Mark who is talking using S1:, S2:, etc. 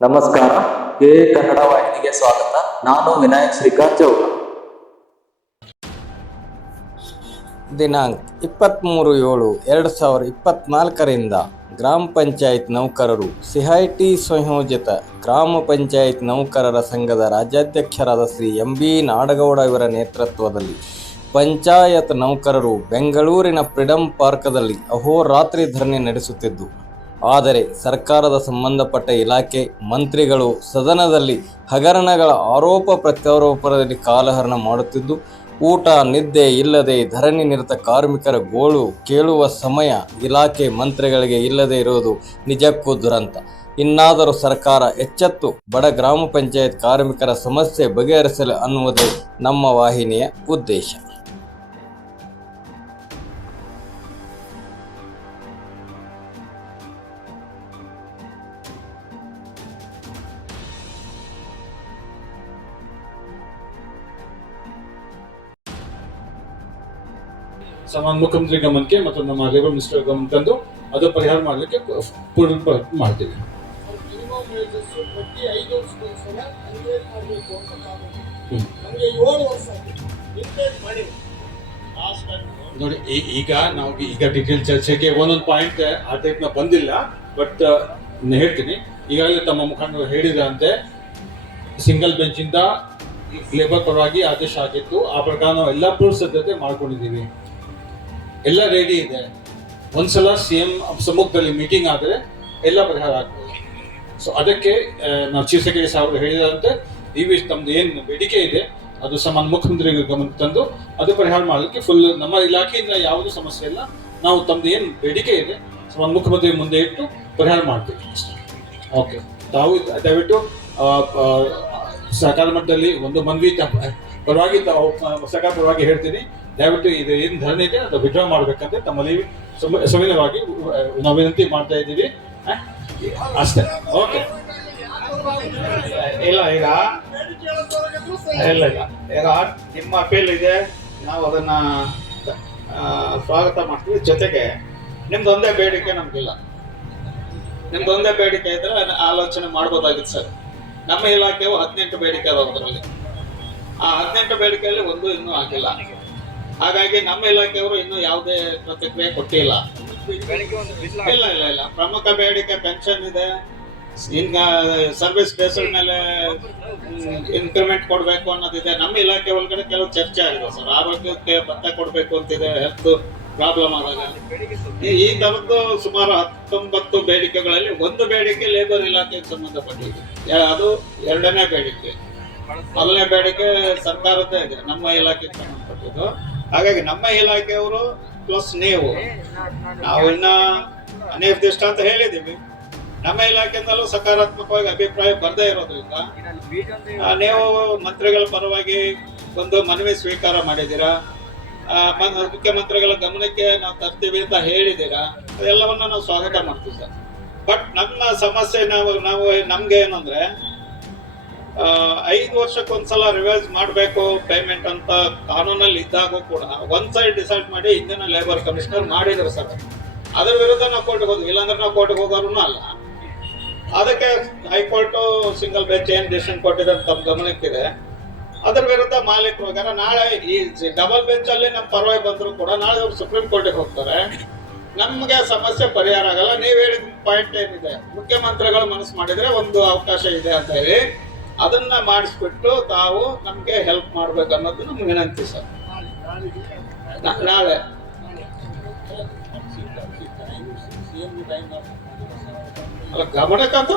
S1: ನಮಸ್ಕಾರ. ಕೆ ಕನ್ನಡ ವಾಹಿನಿಗೆ ಸ್ವಾಗತ. ನಾನು ವಿನಾಯಕ್ ಶ್ರೀಕಾಂತ್
S2: ದಿನಾಂಕ ಇಪ್ಪತ್ತ್ಮೂರು ಏಳು ಎರಡು ಸಾವಿರ ಇಪ್ಪತ್ತ್ನಾಲ್ಕರಿಂದ ಗ್ರಾಮ ಪಂಚಾಯತ್ ನೌಕರರು ಸಿಐಟಿ ಸಂಯೋಜಿತ ಗ್ರಾಮ ಪಂಚಾಯತ್ ನೌಕರರ ಸಂಘದ ರಾಜ್ಯಾಧ್ಯಕ್ಷರಾದ ಶ್ರೀ ಎಂ ಬಿ ನಾಡಗೌಡ ಇವರ ನೇತೃತ್ವದಲ್ಲಿ ಪಂಚಾಯತ್ ನೌಕರರು ಬೆಂಗಳೂರಿನ ಫ್ರೀಡಂ ಪಾರ್ಕದಲ್ಲಿ ಅಹೋರಾತ್ರಿ ಧರಣಿ ನಡೆಸುತ್ತಿದ್ದು ಆದರೆ ಸರ್ಕಾರದ ಸಂಬಂಧಪಟ್ಟ ಇಲಾಖೆ ಮಂತ್ರಿಗಳು ಸದನದಲ್ಲಿ ಹಗರಣಗಳ ಆರೋಪ ಪ್ರತ್ಯಾರೋಪದಲ್ಲಿ ಕಾಲಹರಣ ಮಾಡುತ್ತಿದ್ದು, ಊಟ, ನಿದ್ದೆ ಇಲ್ಲದೆ ಧರಣಿ ನಿರತ ಕಾರ್ಮಿಕರ ಗೋಳು ಕೇಳುವ ಸಮಯ ಇಲಾಖೆ ಮಂತ್ರಿಗಳಿಗೆ ಇಲ್ಲದೆ ಇರುವುದು ನಿಜಕ್ಕೂ ದುರಂತ. ಇನ್ನಾದರೂ ಸರ್ಕಾರ ಎಚ್ಚೆತ್ತು ಬಡ ಗ್ರಾಮ ಪಂಚಾಯತ್ ಕಾರ್ಮಿಕರ ಸಮಸ್ಯೆ ಬಗೆಹರಿಸಲು ಅನ್ನುವುದೇ ನಮ್ಮ ವಾಹಿನಿಯ ಉದ್ದೇಶ.
S3: ಸಮಾನ ಮುಖ್ಯಮಂತ್ರಿ ಗಮನಕ್ಕೆ ಮತ್ತು ನಮ್ಮ ಲೇಬರ್ ಮಿನಿಸ್ಟರ್ ಗಮನ ತಂದು ಅದು ಪರಿಹಾರ ಮಾಡಲಿಕ್ಕೆ ಪೂರ್ಣ ಮಾಡ್ತೀವಿ. ನೋಡಿ ಈಗ ನಾವು ಈಗ ಡೀಟೇಲ್ ಚರ್ಚೆಗೆ ಒಂದೊಂದು ಪಾಯಿಂಟ್ ಆ ಟೈಪ್ನ ಬಂದಿಲ್ಲ ಬಟ್ ಹೇಳ್ತೀನಿ. ಈಗಾಗಲೇ ತಮ್ಮ ಮುಖಂಡರು ಹೇಳಿದಂತೆ ಸಿಂಗಲ್ ಬೆಂಚಿಂದ ಲೇಬರ್ ಪರವಾಗಿ ಆದೇಶ ಆಗಿತ್ತು ಆ ಪ್ರಕಾರ ನಾವು ಎಲ್ಲ ಪೂರ್ವ ಸಿದ್ಧತೆ ಮಾಡ್ಕೊಂಡಿದ್ದೀವಿ. ಎಲ್ಲ ರೆಡಿ ಇದೆ. ಒಂದ್ಸಲ ಸಿ ಎಂ ಸಮ್ಮುಖದಲ್ಲಿ ಮೀಟಿಂಗ್ ಆದರೆ ಎಲ್ಲ ಪರಿಹಾರ ಆಗ್ತದೆ. ಸೊ ಅದಕ್ಕೆ ನಾವು ಚೀಫ್ ಸೆಕ್ರೆಟರಿ ಸಾಹೇಬರು ಹೇಳಿದಂತೆ ಈ ವಿಷಯ ಏನು ಬೇಡಿಕೆ ಇದೆ ಅದು ಸಮಾನ ಮುಖ್ಯಮಂತ್ರಿಗೆ ಗಮನಕ್ಕೆ ತಂದು ಅದು ಪರಿಹಾರ ಮಾಡಲಿಕ್ಕೆ ಫುಲ್ ನಮ್ಮ ಇಲಾಖೆಯಿಂದ ಯಾವುದೂ ಸಮಸ್ಯೆ ಇಲ್ಲ. ನಾವು ತಮ್ದು ಏನು ಬೇಡಿಕೆ ಇದೆ ಸಮಾನ ಮುಖ್ಯಮಂತ್ರಿ ಮುಂದೆ ಇಟ್ಟು ಪರಿಹಾರ ಮಾಡ್ತೀವಿ. ಓಕೆ ತಾವು ದಯವಿಟ್ಟು ಸಹಕಾರ ಮಟ್ಟದಲ್ಲಿ ಒಂದು ಮನವಿ ಪರವಾಗಿ ತಾವು ಆ, ಸರ್ಕಾರ ಪರವಾಗಿ ಹೇಳ್ತೀನಿ. ದಯವಿಟ್ಟು ಇದು ಏನು ಧರಣಿ ಇದೆ ಅದು ವಿಡ್ರಾ ಮಾಡಬೇಕಂತ ತಮ್ಮಲ್ಲಿ ಸವಿನಯವಾಗಿ ನಾವು ವಿನಂತಿ ಮಾಡ್ತಾ ಇದ್ದೀವಿ? ಅಷ್ಟೇ. ಓಕೆ
S4: ಇಲ್ಲ, ಈಗ ಇಲ್ಲ ಇಲ್ಲ. ಈಗ ನಿಮ್ಮ ಅಪೀಲ್ ಇದೆ. ನಾವು ಅದನ್ನ ಸ್ವಾಗತ ಮಾಡ್ತೀವಿ. ಜೊತೆಗೆ ನಿಮ್ದೊಂದೇ ಬೇಡಿಕೆ ನಮಗಿಲ್ಲ. ನಿಮ್ದೊಂದೇ ಬೇಡಿಕೆ ಇದ್ರೆ ಆಲೋಚನೆ ಮಾಡ್ಬೋದಾಗಿತ್ತು ಸರ್. ನಮ್ಮ ಇಲಾಖೆಯು ಹದಿನೆಂಟು ಬೇಡಿಕೆ ಅದಾವ ಅದರಲ್ಲಿ. ಆ ಹದಿನೆಂಟು ಬೇಡಿಕೆಯಲ್ಲಿ ಒಂದು ಇನ್ನೂ ಆಗಿಲ್ಲ. ಹಾಗಾಗಿ ನಮ್ಮ ಇಲಾಖೆಯವರು ಇನ್ನೂ ಯಾವುದೇ ಪ್ರತಿಕ್ರಿಯೆ ಕೊಟ್ಟಿಲ್ಲ. ಇಲ್ಲ ಇಲ್ಲ ಇಲ್ಲ. ಪ್ರಮುಖ ಬೇಡಿಕೆ ಪೆನ್ಷನ್ ಇದೆ. ಈಗ ಸರ್ವಿಸ್ ಬೇಸ್ಡ್ ಮೇಲೆ ಇನ್ಕ್ರಿಮೆಂಟ್ ಕೊಡಬೇಕು ಅನ್ನೋದಿದೆ. ನಮ್ಮ ಇಲಾಖೆ ಒಳಗಡೆ ಕೆಲವು ಚರ್ಚೆ ಆಗಿದೆ ಸರ್. ಆರೋಗ್ಯಕ್ಕೆ ಭತ್ತ ಕೊಡಬೇಕು ಅಂತಿದೆ ಹೆಲ್ತ್ ಪ್ರಾಬ್ಲಮ್ ಆದಾಗ. ಈ- ತರದ್ದು ಸುಮಾರು ಹತ್ತೊಂಬತ್ತು ಬೇಡಿಕೆಗಳಲ್ಲಿ ಒಂದು ಬೇಡಿಕೆ ಲೇಬರ್ ಇಲಾಖೆಗೆ ಸಂಬಂಧಪಟ್ಟಿದೆ. ಅದು ಎರಡನೇ ಬೇಡಿಕೆ. ಮೊದಲನೇ ಬೇಡಿಕೆ ಸರ್ಕಾರದ್ದೇ ಇದೆ ನಮ್ಮ ಇಲಾಖೆಗೆ ಸಂಬಂಧಪಟ್ಟಿದ್ದು. ಹಾಗಾಗಿ ನಮ್ಮ ಇಲಾಖೆಯವರು ಪ್ಲಸ್ ನೀವು. ನಾವು ಇನ್ನ ಅನಿರ್ದಿಷ್ಟ ಅಂತ ಹೇಳಿದ್ದೀವಿ. ನಮ್ಮ ಇಲಾಖೆಯಿಂದಲೂ ಸಕಾರಾತ್ಮಕವಾಗಿ ಅಭಿಪ್ರಾಯ ಬರದೇ ಇರೋದ್ರಿಂದ ನೀವು ಮಂತ್ರಿಗಳ ಪರವಾಗಿ ಒಂದು ಮನವಿ ಸ್ವೀಕಾರ ಮಾಡಿದ್ದೀರಾ? ಮುಖ್ಯಮಂತ್ರಿಗಳ ಗಮನಕ್ಕೆ ನಾವು ತರ್ತೀವಿ ಅಂತ ಹೇಳಿದ್ದೀರಾ? ಅದೆಲ್ಲವನ್ನ ನಾವು ಸ್ವಾಗತ ಮಾಡ್ತೀವಿ ಸರ್. ಬಟ್ ನಮ್ಮ ಸಮಸ್ಯೆ ನಾವು ನಾವು ನಮ್ಗೆ ಏನಂದ್ರೆ ಐದು ವರ್ಷಕ್ಕೊಂದ್ಸಲ ರಿವೈಸ್ ಮಾಡಬೇಕು ಪೇಮೆಂಟ್ ಅಂತ ಕಾನೂನಲ್ಲಿ ಇದ್ದಾಗೂ ಕೂಡ ಒಂದು ಸೈಡ್ ಡಿಸೈಡ್ ಮಾಡಿ ಇಂದಿನ ಲೇಬರ್ ಕಮಿಷನರ್ ಮಾಡಿದ್ರು ಸರ್. ಅದ್ರ ವಿರುದ್ಧ ನಾವು ಕೋರ್ಟ್ಗೆ ಹೋದ್ವಿ. ಇಲ್ಲಾಂದ್ರೆ ನಾವು ಕೋರ್ಟ್ಗೆ ಹೋಗೋರು ಅಲ್ಲ. ಅದಕ್ಕೆ ಹೈಕೋರ್ಟ್ ಸಿಂಗಲ್ ಬೆಂಚ್ ಏನ್ ಡಿಸಿಷನ್ ಕೊಟ್ಟಿದೆ ಅಂತ ತಮ್ಮ ಗಮನಕ್ಕಿದೆ. ಅದ್ರ ವಿರುದ್ಧ ಮಾಲೀಕ ಹೋಗ್ಯಾರ. ನಾಳೆ ಈ ಡಬಲ್ ಬೆಂಚ್ ಅಲ್ಲಿ ನಮ್ಮ ಪರವಾಗಿ ಬಂದ್ರು ಕೂಡ ನಾಳೆ ಅವ್ರು ಸುಪ್ರೀಂ ಕೋರ್ಟಿಗೆ ಹೋಗ್ತಾರೆ. ನಮ್ಗೆ ಸಮಸ್ಯೆ ಪರಿಹಾರ ಆಗಲ್ಲ. ನೀವ್ ಹೇಳಿದ ಪಾಯಿಂಟ್ ಏನಿದೆ? ಮುಖ್ಯಮಂತ್ರಿಗಳು ಮನಸ್ಸು ಮಾಡಿದ್ರೆ ಒಂದು ಅವಕಾಶ ಇದೆ ಅಂತ ಹೇಳಿ ಅದನ್ನ ಮಾಡಿಸ್ಬಿಟ್ಟು ತಾವು ನಮ್ಗೆ ಹೆಲ್ಪ್ ಮಾಡ್ಬೇಕು ಅನ್ನೋದು ನಮ್ಗೆ ವಿನಂತಿ ಸರ್. ನಾಳೆ. ಅಲ್ಲ ಗಮನಕ್ಕೆ ಅಂತ